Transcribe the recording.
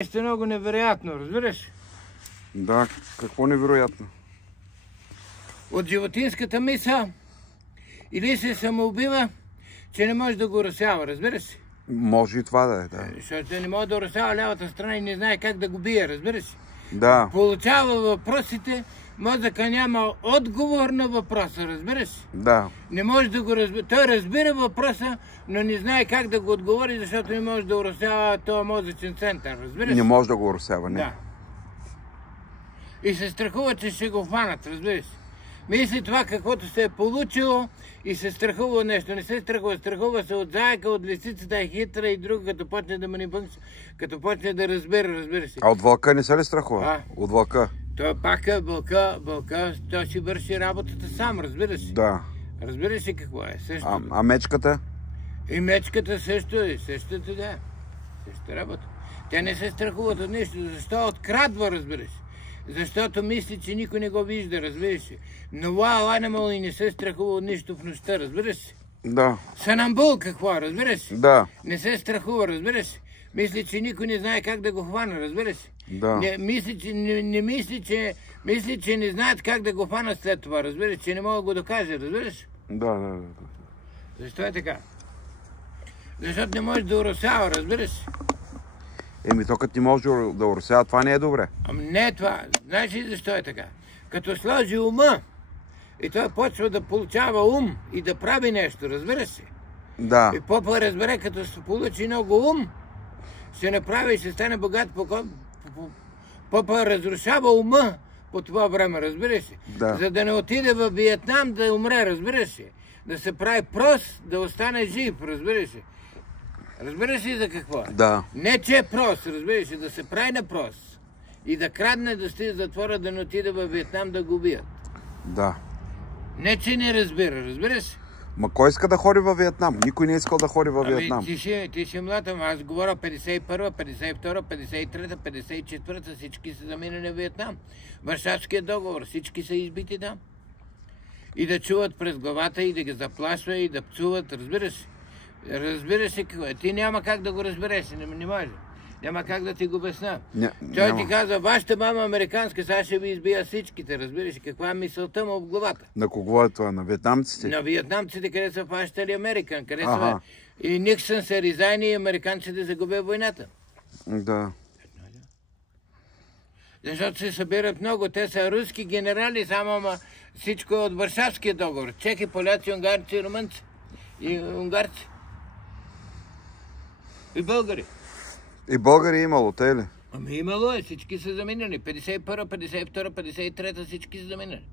Нещо много невероятно, разбираш? Да, какво невероятно? От животинската мисъл или се самоубива, че не може да го разсява, разбираш? Може и това да е, да. Защото не може да разсява лявата страна и не знае как да го бие, разбираш? Да. Получава въпросите, мозъка няма отговор на въпроса, разбираш? Да. Не може да го разбира. Той разбира въпроса, но не знае как да го отговори, защото не може да уросява този мозъчен център, разбираш? Не може да го разсява, не. Да. И се страхува, че ще го хванат, разбираш? Мисли това, каквото се е получило и се страхува нещо. Не се страхува, страхува се от заека, от лисицата е хитра и друга, като почне да манипулира, като почне да разбира, разбира се. А от вълка не се ли страхува? От вълка? Той пак е вълка, той си върши работата сам, разбира се. Да. Разбира се какво е. Също... А мечката? И мечката също е, същата да. Същата работа. Тя не се страхуват от нищо. Защо открадва, разбираш? Защото мисли, че никой не го вижда, разбираш? Но wild animal и не се страхува от нищо в нощта, разбираш? Да. Санамбул какво, разбираш? Да. Не се страхува, разбираш? Мисли, че никой не знае как да го хвана, разбираш? Да. Мисли, че не знаят как да го хванат след това, разбираш? Че не мога да го докаже, разбираш? Да. Защо е така? Защото не може да уросява, разбираш? Еми, то като не може да уросява, това не е добре. Ами не е това. Знаеш ли защо е така? Като сложи ума и той почва да получава ум и да прави нещо, разбираш се? Да. И попа разбере, като се получи много ум, ще направи и ще стане богат, попа разрушава ума по това време, разбираш се? Да. За да не отиде в Виетнам да умре, разбираш се? Да се прави прост, да остане жив, разбираш се? Разбираш ли за какво? Да. Не, че е прост, разбираш ли, да се прави на прост. И да крадне, да стои в затвора, да не отиде във Виетнам да го убият. Да. Не, че не разбира, разбираш? Ма кой иска да ходи във Виетнам? Никой не искал да ходи във Виетнам. Ти си млад, ама аз говоря 51-а, 52-а, 53-та, 54-та, всички са заминали в Виетнам. Варшавският договор, всички са избити там. И да чуват през главата, и да ги заплашва, и да пцуват, разбираш? Разбираш ли какво? Ти няма как да го разбереш, не може. Няма как да ти го обясня. Той ти казва, вашата мама американска, сега ще ви избия всичките, разбираш ли? Каква е мисълта му в главата? На кого е това? На виетнамците? На виетнамците, къде са фащали Американ, къде са... И Никсън се резайни и американците загубят войната. Да. Защото се събират много. Те са руски генерали, само всичко е от Варшавския договор. Чехи, поляци, унгарци, румънци и унгарци. И българи. И българи имало, те ли? Ами имало е, всички са заминали. 51, 52, 53 всички са заминали.